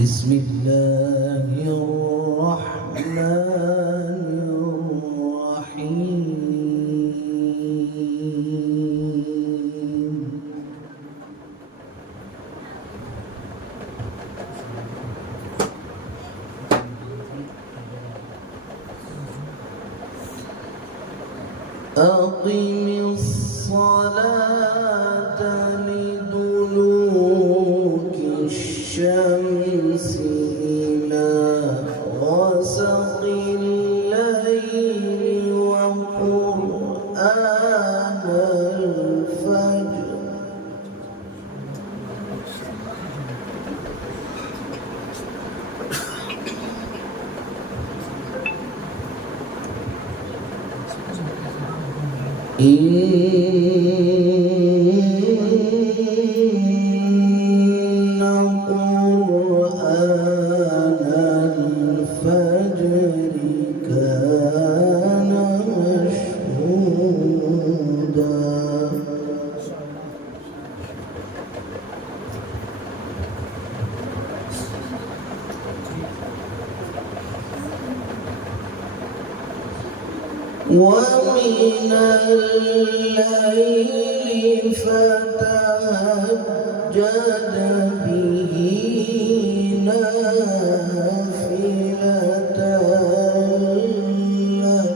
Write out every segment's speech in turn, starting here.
بسم الله الرحمن الرحيم أقم الصلاة لدلوك الشمس إلى غسق الليل وقرآن الفجر إن قرآن الفجر كان مشهودا ومن الليل فتهجد به نافلة لك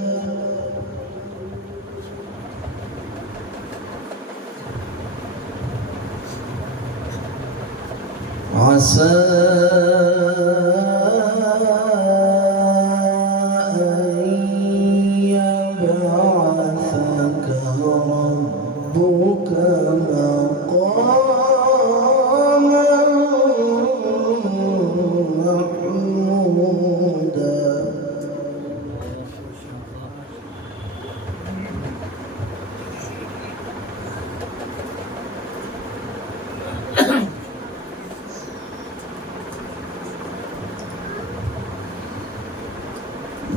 عسى ربك مقاما محمودا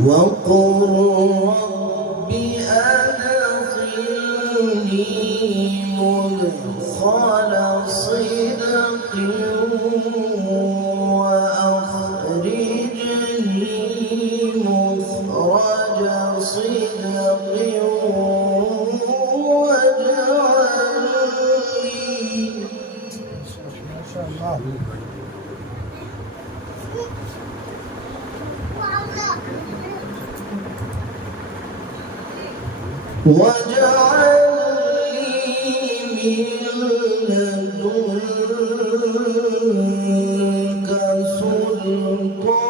وقل رب أدخلني مدخل صدق وأخرجني مخرج صدق واجعل لي ما شاء الله واجعل لي من لدنك سلطانا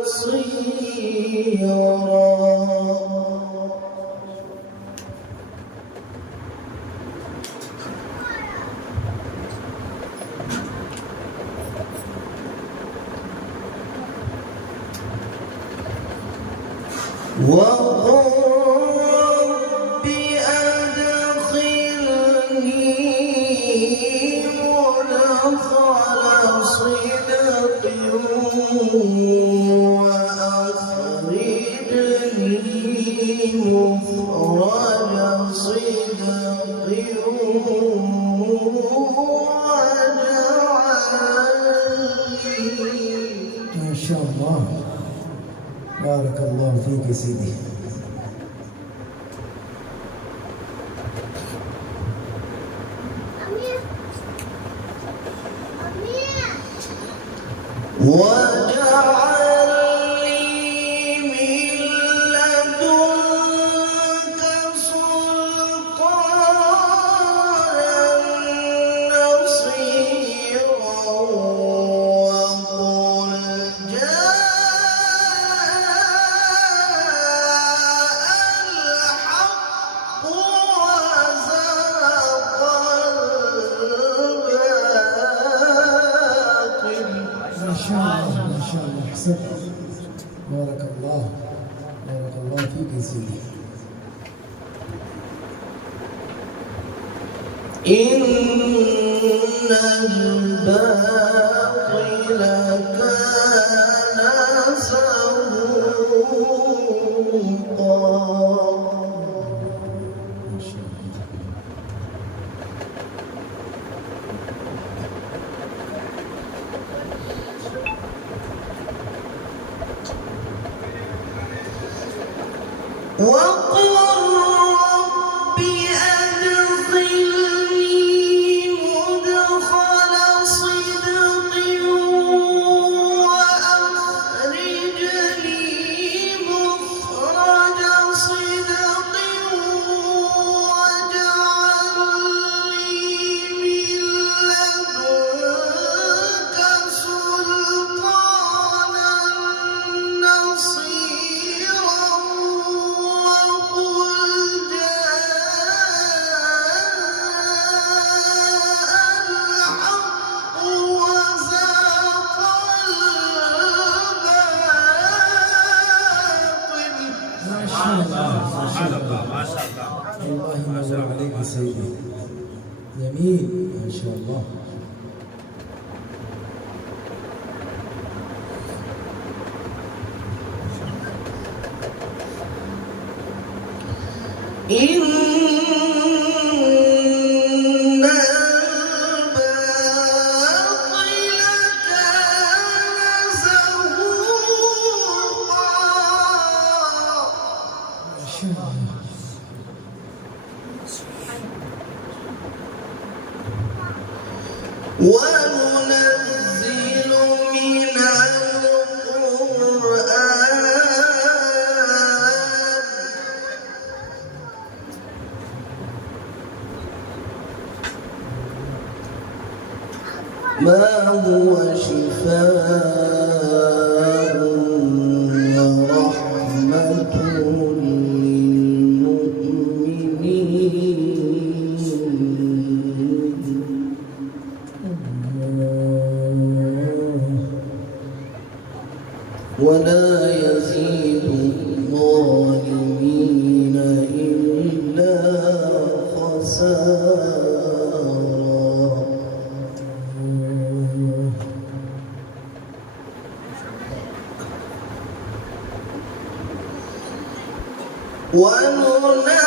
نصيرا وقل رب أدخلني مدخل صدق وأخرجني مخرج صدق واجعل لي ما شاء الله بارك الله فيك يا سيدي واجعل لي من لدنك سلطانا نصيرا وقل ما شاء الله احسنت بارك الله فيك يا سيدي إن الباطل كان سوقا الله ينور عليك يا سيدي. جميل ما شاء الله. وننزل من القرآن ما هو شفاء ورحمة ولا يزيد الظالمين إلا خسارا. وننزل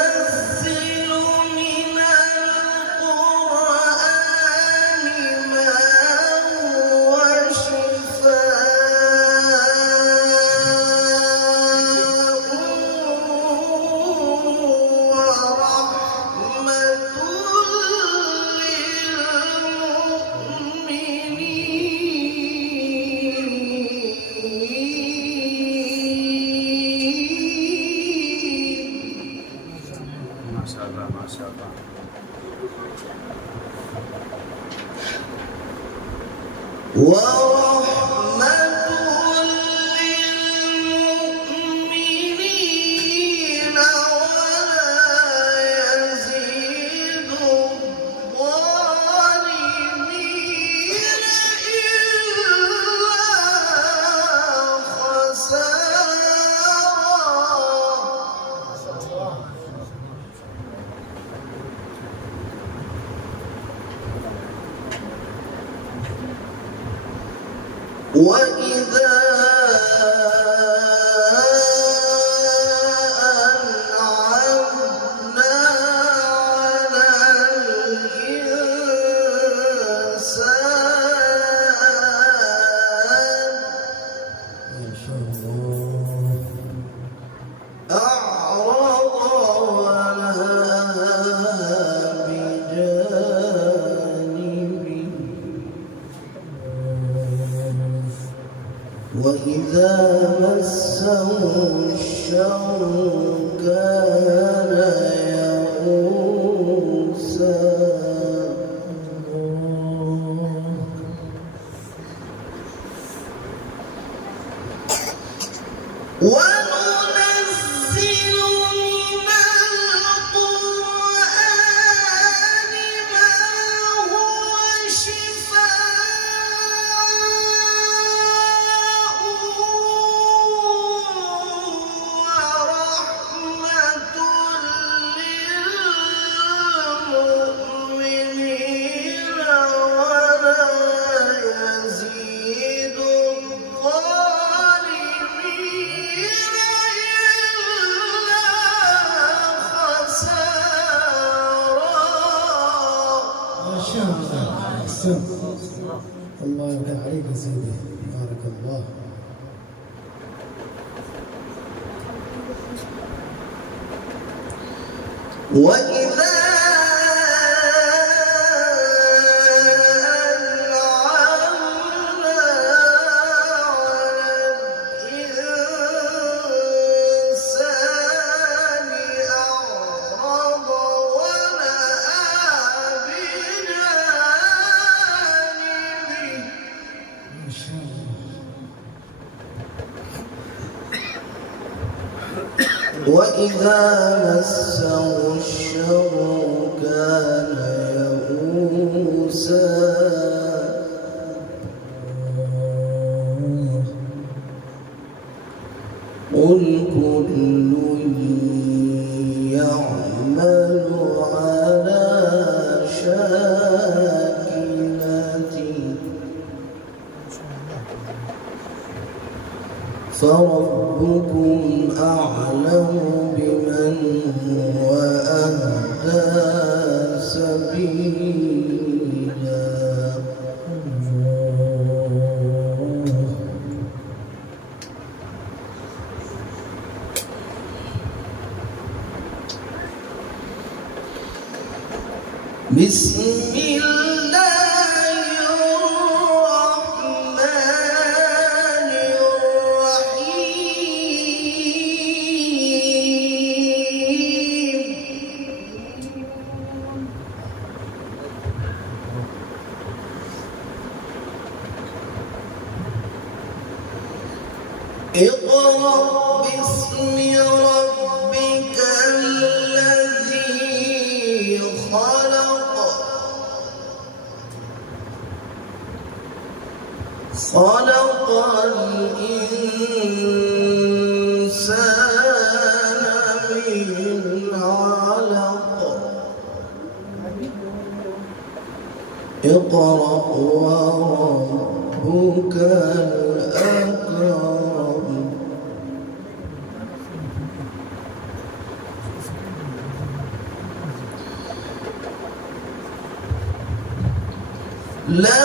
من القرآن ما هو شفاء ورحمة ما شاء الله ما شاء الله. ورحمة للمؤمنين ولا يزيد الظالمين إلا خسارا. وإذا أنعمنا على الإنسان ما شاء الله. أعرض ونهى بجانبه وإذا مسه الشر كان يئوسا. وننزل من القرآن ما هو شفاء ورحمة للمؤمنين ولا يزيد الظالمين إلا خسارا. ما شاء الله. أحسنت. الله يرضى عليك يا سيدي. بارك الله. وإذا أنعمنا على الإنسان أعرض ونأى بجانبه ما شاء الله. وإذا مسه الشر كان يئوسا. قل كل يعمل على شاكلتي فربكم أعلم بمن هو أهدى سبيلا. بسم الله الرحمن الرحيم. اقرأ باسم ربك الذي خلق خلق الإنسان من علق اقرأ وربك الأكرم. لا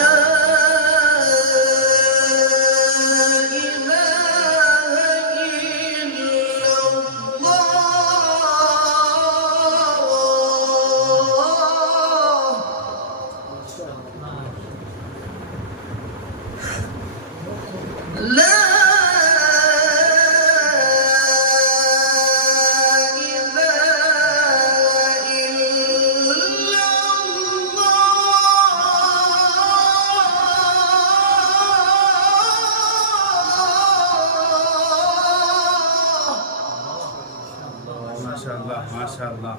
MashaAllah, MashaAllah.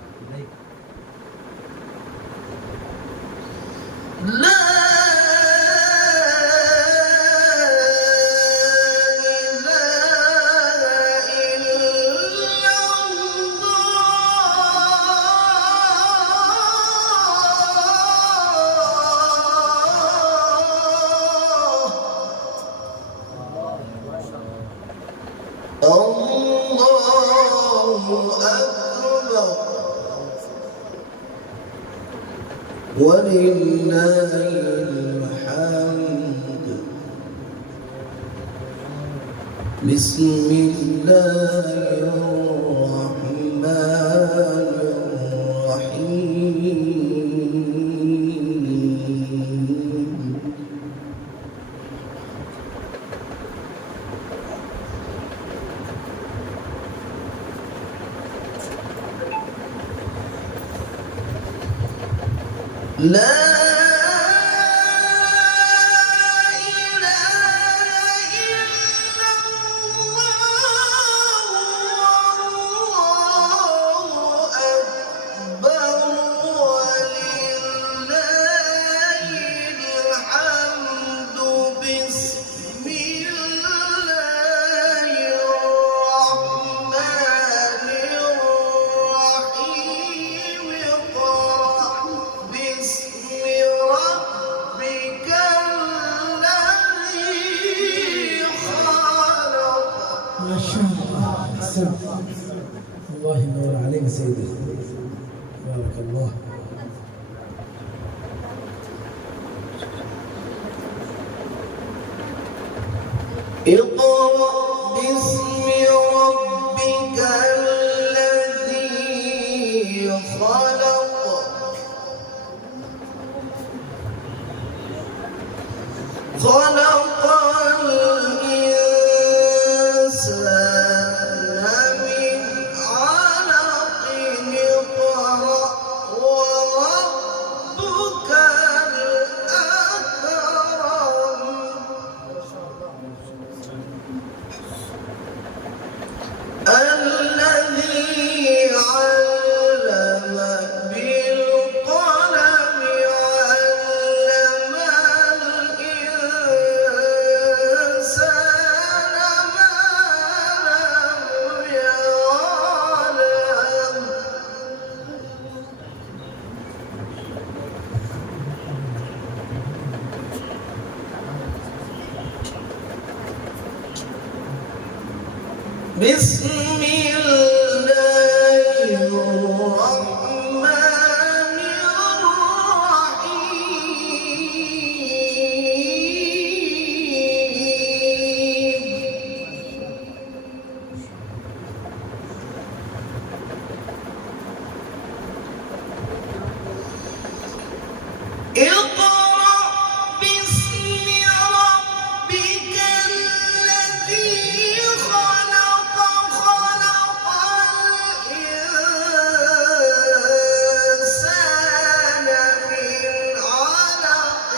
لا الله أكبر ولله الحمد. بسم الله الرحمن الرحيم. لا إله إلا الله والله أكبر ولله الحمد. بسم الله الرحمن الرحيم. اقرأ باسم ربك الذي خلق. ما شاء الله، أحسنت. الله ينور عليك سيدي، بارك الله. اقرأ باسم ربك الذي خلق خلق الإنسان من علق. اقرأ وربك الأكرم. الذي بسم الله الرحمن الرحيم اقرأ باسم ربك الذي خلق خلق الإنسان من علق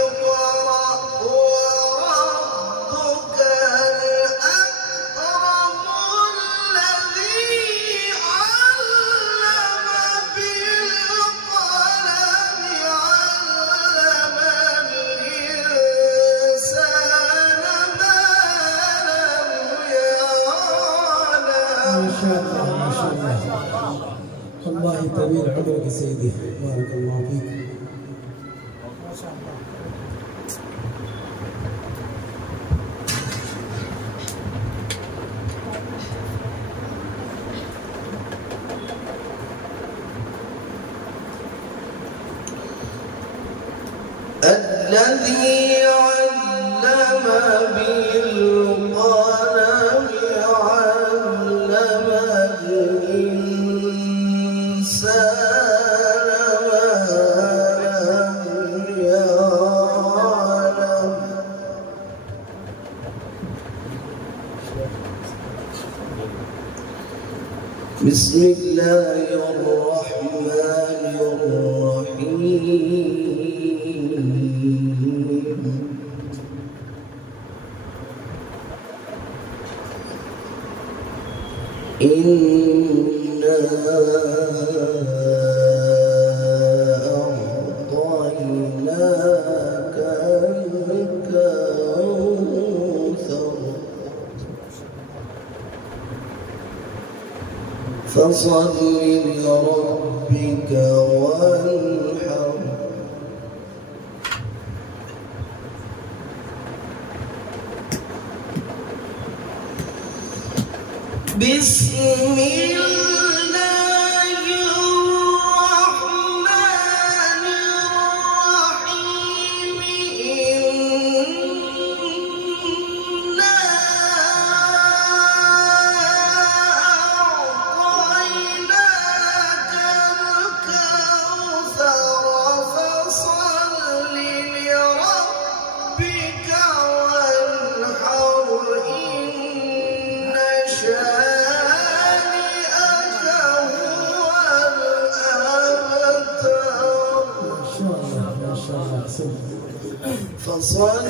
اقرأ وربك الأكرم الذي علم بالقلم علم الإنسان ما لم يعلم. ما شاء الله ما شاء الله. الله يطول عمرك يا سيدي، بارك الله فيك. الذي علم بالقلم علم الإنسان ما لم يعلم. بسم الله الرحمن الرحيم إنا أعطيناك الكوثر فصل لربك وانحر. بسم الله الرحمن الرحيم إنا أعطيناك الكوثر فصل لربك وانحر إن شانئك هو الأبتر. ما شاء الله ما شاء الله. أحسنت. فصل